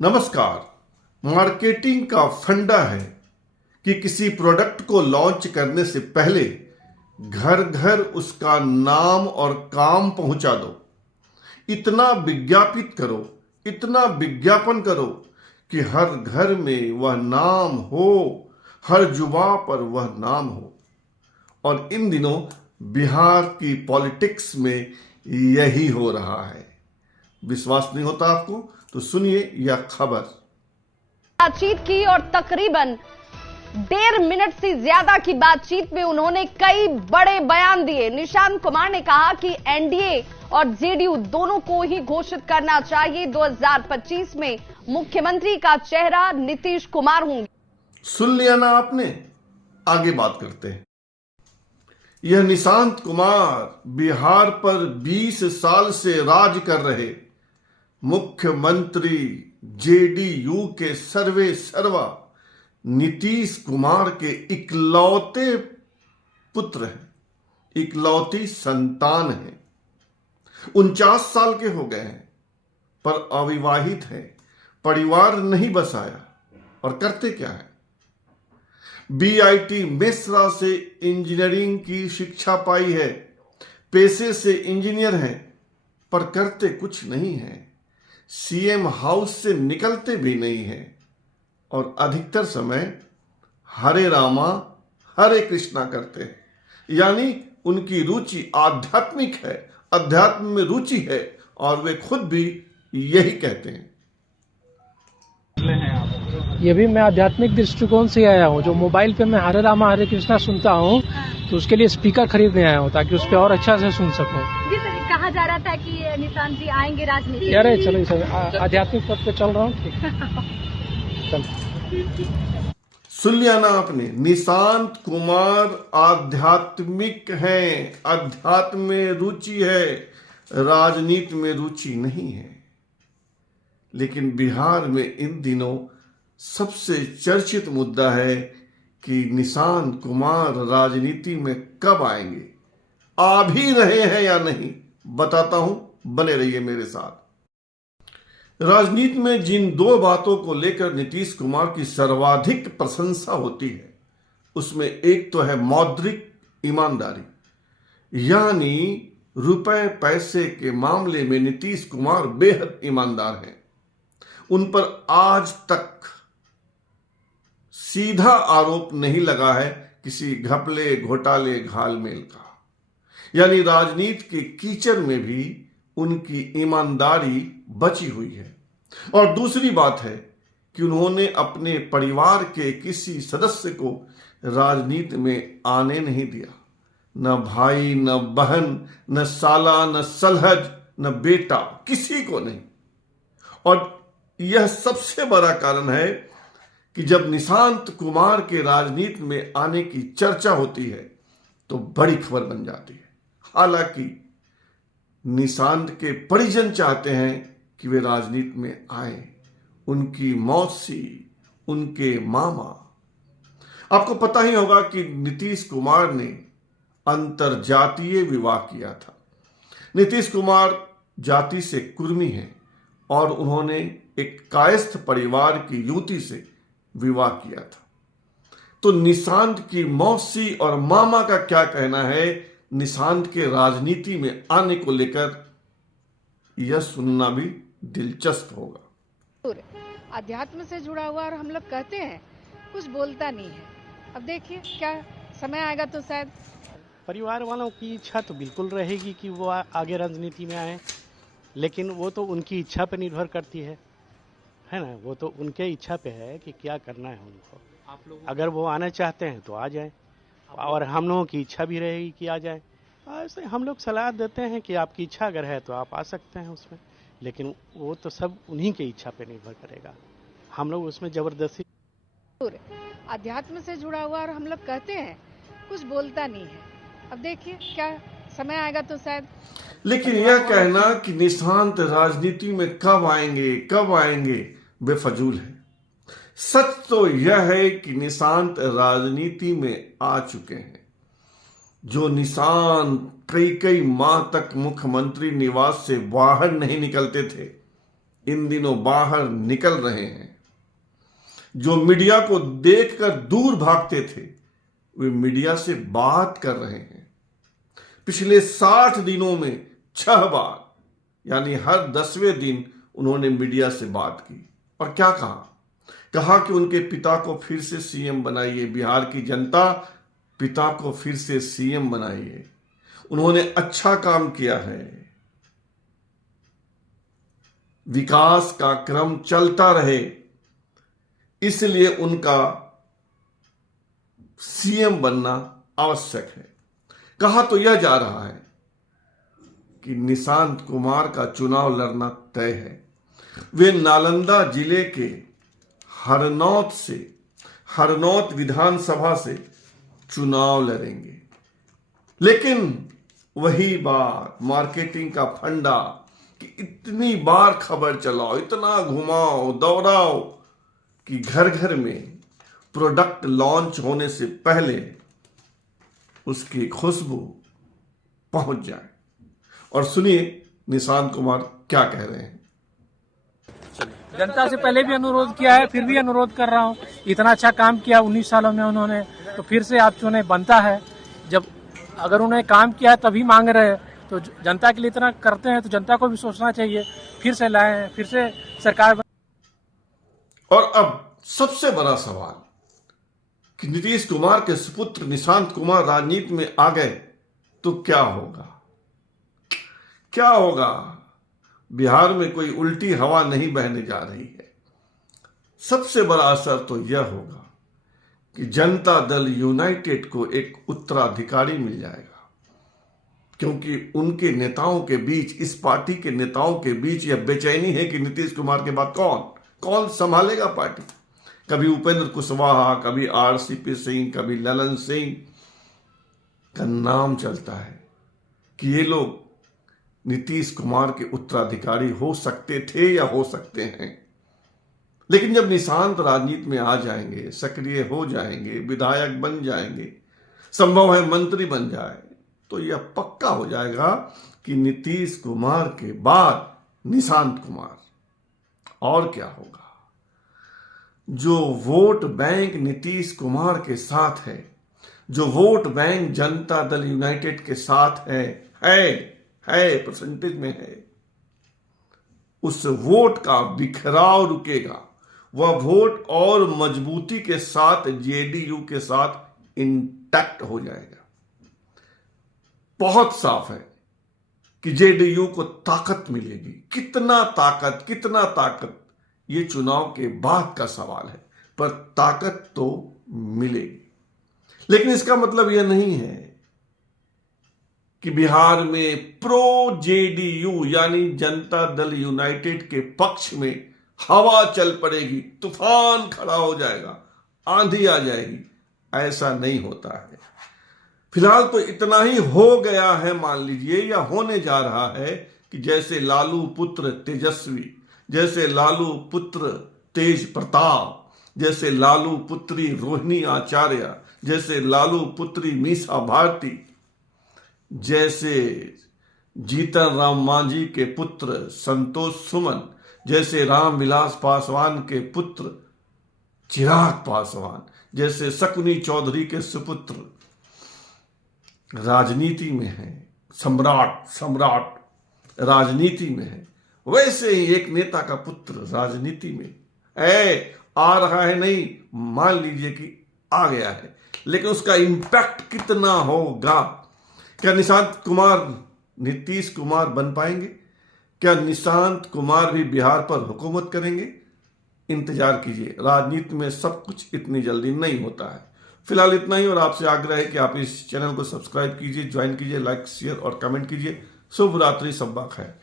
नमस्कार। मार्केटिंग का फंडा है कि किसी प्रोडक्ट को लॉन्च करने से पहले घर घर उसका नाम और काम पहुंचा दो। इतना विज्ञापित करो, इतना विज्ञापन करो कि हर घर में वह नाम हो, हर जुबां पर वह नाम हो। और इन दिनों बिहार की पॉलिटिक्स में यही हो रहा है। विश्वास नहीं होता आपको तो सुनिए यह खबर। बातचीत की और तकरीबन 1.5 मिनट से ज्यादा की बातचीत में उन्होंने कई बड़े बयान दिए। निशांत कुमार ने कहा कि एनडीए और जेडीयू दोनों को ही घोषित करना चाहिए। 2025 में मुख्यमंत्री का चेहरा नीतीश कुमार होंगे। सुन लिया ना आपने? आगे बात करते हैं। यह निशांत कुमार बिहार पर 20 साल से राज कर रहे मुख्यमंत्री जेडीयू के सर्वे सर्वा नीतीश कुमार के इकलौते पुत्र हैं, इकलौती संतान हैं। 49 साल के हो गए हैं पर अविवाहित हैं, परिवार नहीं बसाया। और करते क्या है? बीआईटी मेसरा से इंजीनियरिंग की शिक्षा पाई है, पेशे से इंजीनियर हैं पर करते कुछ नहीं है। सीएम हाउस से निकलते भी नहीं है और अधिकतर समय हरे रामा हरे कृष्णा करते हैं। यानी उनकी रुचि आध्यात्मिक है, अध्यात्म में रुचि है और वे खुद भी यही कहते हैं। ये भी मैं आध्यात्मिक दृष्टिकोण से आया हूँ। जो मोबाइल पे मैं हरे रामा हरे कृष्णा सुनता हूँ तो उसके लिए स्पीकर खरीदने आया हूँ ताकि उस पर और अच्छा से सुन सकूँ। जी सर, कहा जा रहा था कि निशांत जी आएंगे राजनीति। अरे चलो सर, आध्यात्मिक पद पे चल रहा हूँ। सुन लिया ना आपने? निशांत कुमार आध्यात्मिक हैं, अध्यात्म में रुचि है, राजनीति में रुचि नहीं है। लेकिन बिहार में इन दिनों सबसे चर्चित मुद्दा है कि निशांत कुमार राजनीति में कब आएंगे, आ भी रहे हैं या नहीं, बताता हूं, बने रहिए मेरे साथ। राजनीति में जिन दो बातों को लेकर नीतीश कुमार की सर्वाधिक प्रशंसा होती है उसमें एक तो है मौद्रिक ईमानदारी, यानी रुपए पैसे के मामले में नीतीश कुमार बेहद ईमानदार हैं। उन पर आज तक सीधा आरोप नहीं लगा है किसी घपले घोटाले घालमेल का। यानी राजनीति के कीचड़ में भी उनकी ईमानदारी बची हुई है। और दूसरी बात है कि उन्होंने अपने परिवार के किसी सदस्य को राजनीति में आने नहीं दिया। न भाई, न बहन, न साला, न सलहज, न बेटा, किसी को नहीं। और यह सबसे बड़ा कारण है कि जब निशांत कुमार के राजनीति में आने की चर्चा होती है तो बड़ी खबर बन जाती है। हालांकि निशांत के परिजन चाहते हैं कि वे राजनीति में आए, उनकी मौसी, उनके मामा। आपको पता ही होगा कि नीतीश कुमार ने अंतरजातीय विवाह किया था। नीतीश कुमार जाति से कुर्मी हैं और उन्होंने एक कायस्थ परिवार की युवती से विवाह किया था। तो निशांत की मौसी और मामा का क्या कहना है निशांत के राजनीति में आने को लेकर, यह सुनना भी दिलचस्प होगा। अध्यात्म से जुड़ा हुआ और हम लोग कहते हैं कुछ बोलता नहीं है। अब देखिए क्या समय आएगा तो शायद। परिवार वालों की इच्छा तो बिल्कुल रहेगी कि वो आगे राजनीति में आए, लेकिन वो तो उनकी इच्छा पर निर्भर करती है ना। वो तो उनके इच्छा पे है कि क्या करना है उनको। आप लोग अगर वो आना चाहते हैं तो आ जाएं और हम लोगों की इच्छा भी रहेगी कि आ जाएं। ऐसे हम लोग सलाह देते हैं कि आपकी इच्छा अगर है तो आप आ सकते हैं उसमें, लेकिन वो तो सब उन्हीं की इच्छा पे निर्भर करेगा। हम लोग उसमें जबरदस्ती। अध्यात्म से जुड़ा हुआ और हम लोग कहते हैं कुछ बोलता नहीं है। अब देखिए क्या समय आएगा तो शायद। लेकिन यह कहना कि निशांत राजनीति में कब आएंगे बेफजूल है। सच तो यह है कि निशांत राजनीति में आ चुके हैं। जो निशांत कई माह तक मुख्यमंत्री निवास से बाहर नहीं निकलते थे, इन दिनों बाहर निकल रहे हैं, जो मीडिया को देखकर दूर भागते थे, वे मीडिया से बात कर रहे हैं। पिछले 60 दिनों में 6 बार, यानी हर 10वें दिन उन्होंने मीडिया से बात की। और क्या कहा कि उनके पिता को फिर से सीएम बनाइए, बिहार की जनता पिता को फिर से सीएम बनाइए। उन्होंने अच्छा काम किया है, विकास का क्रम चलता रहे, इसलिए उनका सीएम बनना आवश्यक है। कहा तो यह जा रहा है कि निशांत कुमार का चुनाव लड़ना तय है। वे नालंदा जिले के हरनौत विधानसभा से चुनाव लड़ेंगे। लेकिन वही बात, मार्केटिंग का फंडा कि इतनी बार खबर चलाओ, इतना घुमाओ दौड़ाओ कि घर घर में प्रोडक्ट लॉन्च होने से पहले उसकी खुशबू पहुंच जाए। और सुनिए निशांत कुमार क्या कह रहे हैं। जनता से पहले भी अनुरोध किया है, फिर भी अनुरोध कर रहा हूं। इतना अच्छा काम किया 19 सालों में उन्होंने, तो फिर से आप चुने, बनता है। जब अगर उन्होंने काम किया है तभी मांग रहे हैं, तो जनता के लिए इतना करते हैं तो जनता को भी सोचना चाहिए, फिर से लाए, फिर से सरकार। और अब सबसे बड़ा सवाल कि नीतीश कुमार के सुपुत्र निशांत कुमार राजनीति में आ गए तो क्या होगा? क्या होगा? बिहार में कोई उल्टी हवा नहीं बहने जा रही है। सबसे बड़ा असर तो यह होगा कि जनता दल यूनाइटेड को एक उत्तराधिकारी मिल जाएगा, क्योंकि उनके नेताओं के बीच, इस पार्टी के नेताओं के बीच यह बेचैनी है कि नीतीश कुमार के बाद कौन संभालेगा पार्टी। कभी उपेंद्र कुशवाहा, कभी आरसीपी सिंह, कभी ललन सिंह का नाम चलता है कि ये लोग नीतीश कुमार के उत्तराधिकारी हो सकते थे या हो सकते हैं। लेकिन जब निशांत राजनीति में आ जाएंगे, सक्रिय हो जाएंगे, विधायक बन जाएंगे, संभव है मंत्री बन जाए, तो यह पक्का हो जाएगा कि नीतीश कुमार के बाद निशांत कुमार। और क्या होगा? जो वोट बैंक नीतीश कुमार के साथ है, जो vote bank Janata Dal United के साथ है परसेंटेज में है, उस वोट का बिखराव रुकेगा। वह वोट और मजबूती के साथ जेडीयू के साथ इंटैक्ट हो जाएगा। बहुत साफ है कि जेडीयू को ताकत मिलेगी। कितना ताकत ये चुनाव के बाद का सवाल है, पर ताकत तो मिलेगी। लेकिन इसका मतलब यह नहीं है कि बिहार में प्रो जेडीयू यानी जनता दल यूनाइटेड के पक्ष में हवा चल पड़ेगी, तूफान खड़ा हो जाएगा, आंधी आ जाएगी। ऐसा नहीं होता है। फिलहाल तो इतना ही हो गया है, मान लीजिए, या होने जा रहा है कि जैसे लालू पुत्र तेजस्वी, जैसे लालू पुत्र तेज प्रताप, जैसे लालू पुत्री रोहिणी आचार्य, जैसे लालू पुत्री मीसा भारती, जैसे जीतन राम मांझी के पुत्र संतोष सुमन, जैसे रामविलास पासवान के पुत्र चिराग पासवान, जैसे शकुनी चौधरी के सुपुत्र राजनीति में है, सम्राट राजनीति में है, वैसे ही एक नेता का पुत्र राजनीति में आ रहा है। नहीं, मान लीजिए कि आ गया है, लेकिन उसका इंपैक्ट कितना होगा? क्या निशांत कुमार नीतीश कुमार बन पाएंगे? क्या निशांत कुमार भी बिहार पर हुकूमत करेंगे? इंतजार कीजिए। राजनीति में सब कुछ इतनी जल्दी नहीं होता है। फिलहाल इतना ही, और आपसे आग्रह है कि आप इस चैनल को सब्सक्राइब कीजिए, ज्वाइन कीजिए, लाइक, शेयर और कमेंट कीजिए। शुभ रात्रि, शब्बा खैर।